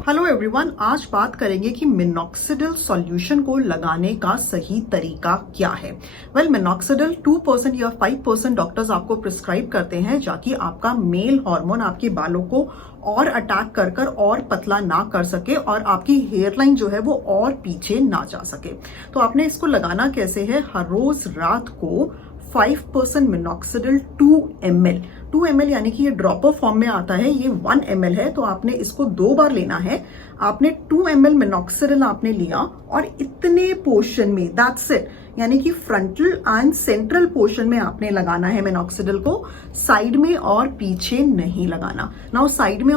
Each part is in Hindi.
हेलो एवरीवन, आज बात करेंगे कि मिनॉक्सिडिल सॉल्यूशन को लगाने का सही तरीका क्या है। मिनॉक्सिडिल 2% या 5% डॉक्टर्स आपको प्रिस्क्राइब करते हैं ताकि आपका मेल हार्मोन आपके बालों को और अटैक कर कर और पतला ना कर सके और आपकी हेयरलाइन जो है वो और पीछे ना जा सके। तो आपने इसको लगाना कैसे है, हर रोज रात को 5% मिनॉक्सिडिल 2 ml यानी कि ये ड्रॉपर फॉर्म में आता है, ये 1 ml है, तो आपने इसको 2 बार लेना है। आपने 2 ml मिनॉक्सिडिल आपने लिया और इतने पोर्शन में, दैट्स इट, यानी कि फ्रंटल एंड सेंट्रल पोर्शन में आपने लगाना है मिनॉक्सिडिल को, साइड में और पीछे नहीं लगाना। ना साइड में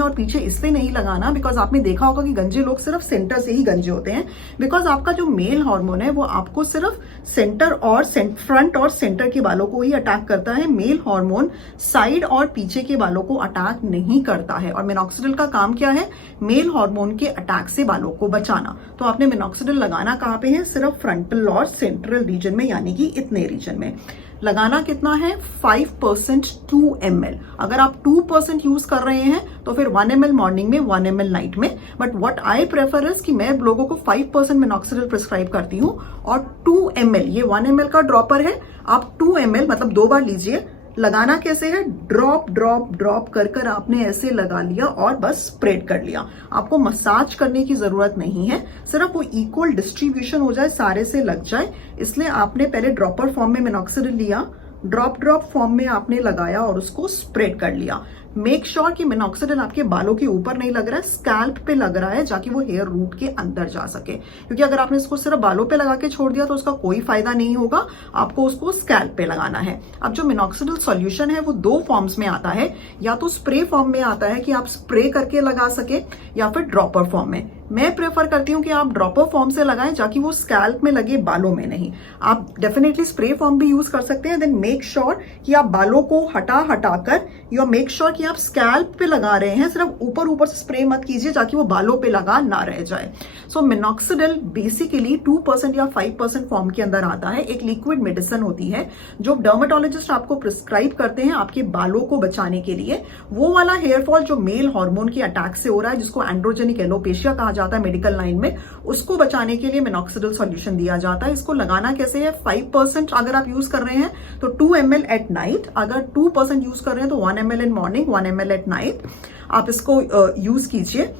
और पीछे इसलिए नहीं लगाना बिकॉज आपने देखा होगा कि गंजे लोग सिर्फ सेंटर से ही गंजे होते हैं, बिकॉज आपका जो मेल हार्मोन है वो आपको सिर्फ सेंटर और फ्रंट और सेंटर के बालों को ही अटैक करता है। मेल हार्मोन साइड और पीछे के बालों को अटैक नहीं करता है। और मिनॉक्सिडिल का काम क्या है, मेल हार्मोन के अटैक से बालों को बचाना। तो आपने मिनॉक्सिडिल लगाना कहां पे है, सिर्फ फ्रंटल और सेंट्रल रीजन में, यानी कि इतने रीजन में। लगाना कितना है, 5% 2 ml। अगर आप 2% यूज कर रहे हैं तो फिर 1 ml मॉर्निंग में, 1 ml नाइट में। But what I prefer is कि मैं लोगों को 5% मिनॉक्सिडिल प्रिस्क्राइब करती हूँ और 2 ml, ये 1 ml का ड्रॉपर है, आप 2 ml मतलब 2 बार लीजिए। लगाना कैसे है, ड्रॉप ड्रॉप ड्रॉप कर कर आपने ऐसे लगा लिया और बस स्प्रेड कर लिया। आपको मसाज करने की जरूरत नहीं है, सिर्फ वो इक्वल डिस्ट्रीब्यूशन हो जाए, सारे से लग जाए। इसलिए आपने पहले ड्रॉपर फॉर्म में मिनॉक्सिडिल लिया, ड्रॉप फॉर्म में आपने लगाया और उसको स्प्रेड कर लिया। मेक श्योर कि मिनॉक्सिडिल आपके बालों के ऊपर नहीं लग रहा है, स्कैल्प पे लग रहा है, ताकि वो हेयर रूट के अंदर जा सके। क्योंकि अगर आपने इसको सिर्फ बालों पे लगा के छोड़ दिया तो उसका कोई फायदा नहीं होगा, आपको उसको स्कैल्प पे लगाना है। अब जो मिनॉक्सिडिल सॉल्यूशन है वो 2 फॉर्म्स में आता है, या तो स्प्रे फॉर्म में आता है कि आप स्प्रे करके लगा सके, या फिर ड्रॉपर फॉर्म में। मैं प्रेफर करती हूं कि आप ड्रॉपर फॉर्म से लगाएं ताकि वो स्कैल्प में लगे, बालों में नहीं। आप डेफिनेटली स्प्रे फॉर्म भी यूज कर सकते हैं। देन मेक श्योर कि आप बालों को हटा कर या मेक श्योर कि आप स्कैल्प पे लगा रहे हैं, सिर्फ ऊपर से स्प्रे मत कीजिए ताकि वो बालों पे लगा ना रह जाए। सो मिनॉक्सिडिल बेसिकली 2% या 5% फॉर्म के अंदर आता है। एक लिक्विड मेडिसिन होती है जो डर्मेटोलॉजिस्ट आपको प्रिस्क्राइब करते हैं आपके बालों को बचाने के लिए। वो वाला हेयर फॉल जो मेल हार्मोन के अटैक से हो रहा है, जिसको एंड्रोजेनिक एलोपेशिया कहा जाता है मेडिकल लाइन में, उसको बचाने के लिए मिनॉक्सिडिल सॉल्यूशन दिया जाता है। इसको लगाना कैसे है, 5% अगर आप यूज कर रहे हैं तो 2 ml एट नाइट, अगर 2% यूज कर रहे हैं तो 1 ml in morning, 1 ml at night. आप इसको यूज कीजिए।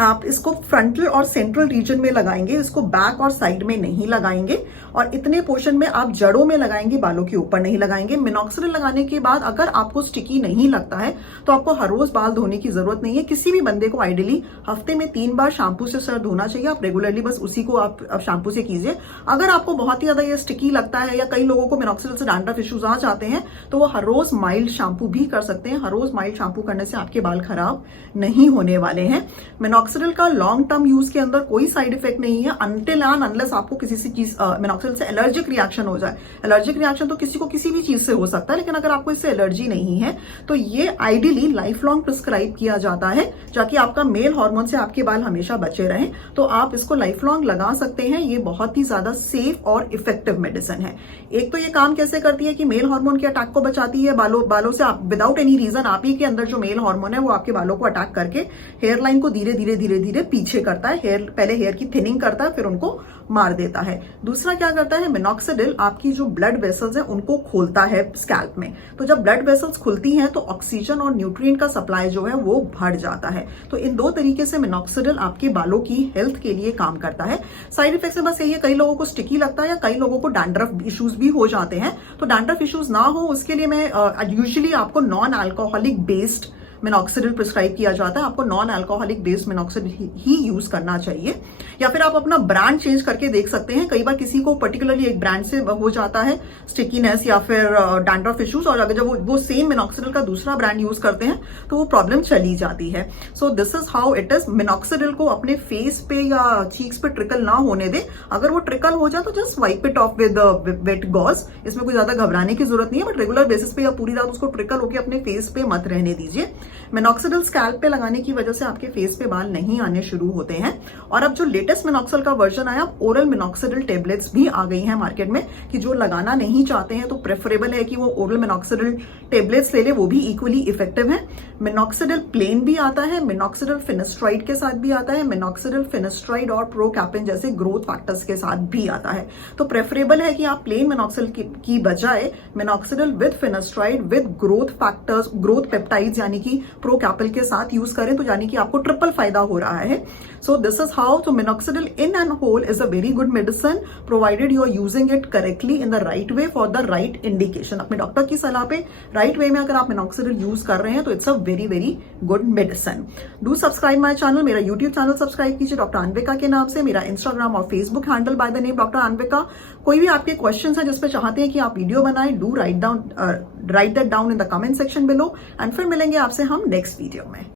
आप इसको फ्रंटल और सेंट्रल रीजन में लगाएंगे, इसको बैक और साइड में नहीं लगाएंगे, और इतने पोर्शन में आप जड़ों में लगाएंगे, बालों के ऊपर नहीं लगाएंगे। मिनॉक्सिडिल लगाने के बाद अगर आपको स्टिकी नहीं लगता है तो आपको हर रोज बाल धोने की जरूरत नहीं है। किसी भी बंदे को आइडियली हफ्ते में 3 बार शैम्पू से सर धोना चाहिए। आप रेगुलरली बस उसी को आप शैम्पू से कीजिए। अगर आपको बहुत ही ज्यादा ये स्टिकी लगता है, या कई लोगों को मिनॉक्सिडिल से डैंड्रफ इश्यूज आ जाते हैं, तो वो हर रोज माइल्ड शैम्पू भी कर सकते हैं। हर रोज माइल्ड शैम्पू करने से आपके बाल खराब नहीं होने वाले हैं। मिनॉक्सिडिल का लॉन्ग टर्म यूज के अंदर कोई साइड इफेक्ट नहीं है, अनटिल एंड अनलेस आपको किसी से चीज मिनॉक्सिडिल से एलर्जिक रिएक्शन हो जाए। एलर्जिक रिएक्शन तो किसी को किसी भी चीज से हो सकता है, लेकिन अगर आपको इससे एलर्जी नहीं है तो ये आइडियली लाइफ लॉन्ग प्रिस्क्राइब किया जाता है, ताकि आपका मेल हार्मोन से आपके बाल हमेशा बचे रहें। तो आप इसको लाइफ लॉन्ग लगा सकते हैं। ये बहुत ही ज्यादा सेफ और इफेक्टिव मेडिसिन है। एक तो ये काम कैसे करती है कि मेल हार्मोन के अटैक को बचाती है बालों से। आप विदाउट एनी रीजन, आप ही के अंदर जो मेल हार्मोन है वो आपके बालों को अटैक करके हेयर लाइन को धीरे धीरे पीछे करता है। पहले हेयर की थिनिंग करता है, फिर उनको मार देता है। दूसरा क्या करता है, मिनॉक्सिडिल आपकी जो ब्लड वेसल्स हैं उनको खोलता है स्कैल्प में। तो जब ब्लड वेसल्स खुलती हैं तो ऑक्सीजन और न्यूट्रिएंट का सप्लाई जो है वो बढ़ जाता है। तो इन 2 तरीके से मिनॉक्सिडिल आपके बालों की हेल्थ के लिए काम करता है। साइड इफेक्ट से बस यही है, कई लोगों को स्टिकी लगता है या कई लोगों को डैंड्रफ इश्यूज भी हो जाते हैं। तो डैंड्रफ इश्यूज ना हो उसके लिए मैं यूजुअली आपको non alcoholic based minoxidil prescribe किया जाता है। आपको नॉन अल्कोहलिक बेस्ड मिनॉक्सिडिल ही यूज करना चाहिए, या फिर आप अपना ब्रांड चेंज करके देख सकते हैं। कई बार किसी को पर्टिकुलरली एक ब्रांड से हो जाता है स्टिकीनेस या फिर डैंड्रफ इश्यूज, और अगर जब वो सेम मिनॉक्सिडिल का दूसरा ब्रांड यूज करते हैं तो वो प्रॉब्लम चली जाती है। So this is how it is. Minoxidil को अपने फेस पे या चीक्स पे ट्रिकल ना होने दे। अगर वो ट्रिकल हो जाए तो just wipe it off with wet gauze. इसमें कोई ज्यादा घबराने की जरूरत नहीं है, बट रेगुलर बेसिस पे या पूरी रात उसको ट्रिकल होकर अपने फेस पे मत रहने दीजिए। मिनॉक्सिडिल स्कैल्प पे लगाने की वजह से आपके फेस पे बाल नहीं आने शुरू होते हैं। और अब जो लेटेस्ट मिनॉक्सिल का वर्जन आया, ओरल मिनॉक्सिडिल टेबलेट्स भी आ गई हैं मार्केट में, कि जो लगाना नहीं चाहते हैं तो प्रेफरेबल है कि वो ओरल मिनॉक्सिडिल टेबलेट्स ले ले, वो भी इक्वली इफेक्टिव है। मिनॉक्सिडिल प्लेन भी आता है, मिनॉक्सिडिल फिनेस्ट्राइड के साथ भी आता है, मिनॉक्सिडिल फिनेस्ट्राइड और प्रोकैपिन जैसे ग्रोथ फैक्टर्स के साथ भी आता है। तो प्रेफरेबल है कि आप प्लेन मिनॉक्सिल की बजाय minoxidil with finasteride with growth factors, growth peptides यानी कि प्रोकैपिल के साथ यूज करें, तो यानी कि आपको ट्रिपल फायदा हो रहा है। So this is how. तो minoxidil in and whole is a very good medicine provided you are using it correctly in the right way for the right indication. अपने डॉक्टर की सलाह पे राइट वे में अगर आप मिनॉक्सिडिल यूज कर रहे हैं तो it's a very very good medicine. Do subscribe my channel, मेरा यूट्यूब चैनल सब्सक्राइब कीजिए डॉक्टर अन्विका के नाम से, मेरा इंस्टाग्राम और Facebook handle by the name doctor Anvika. कोई भी आपके क्वेश्चंस हैं जिस पे चाहते हैं कि आप वीडियो बनाएं, do right that down in the comment section below, and फिर मिलेंगे आपसे हम नेक्स्ट वीडियो में।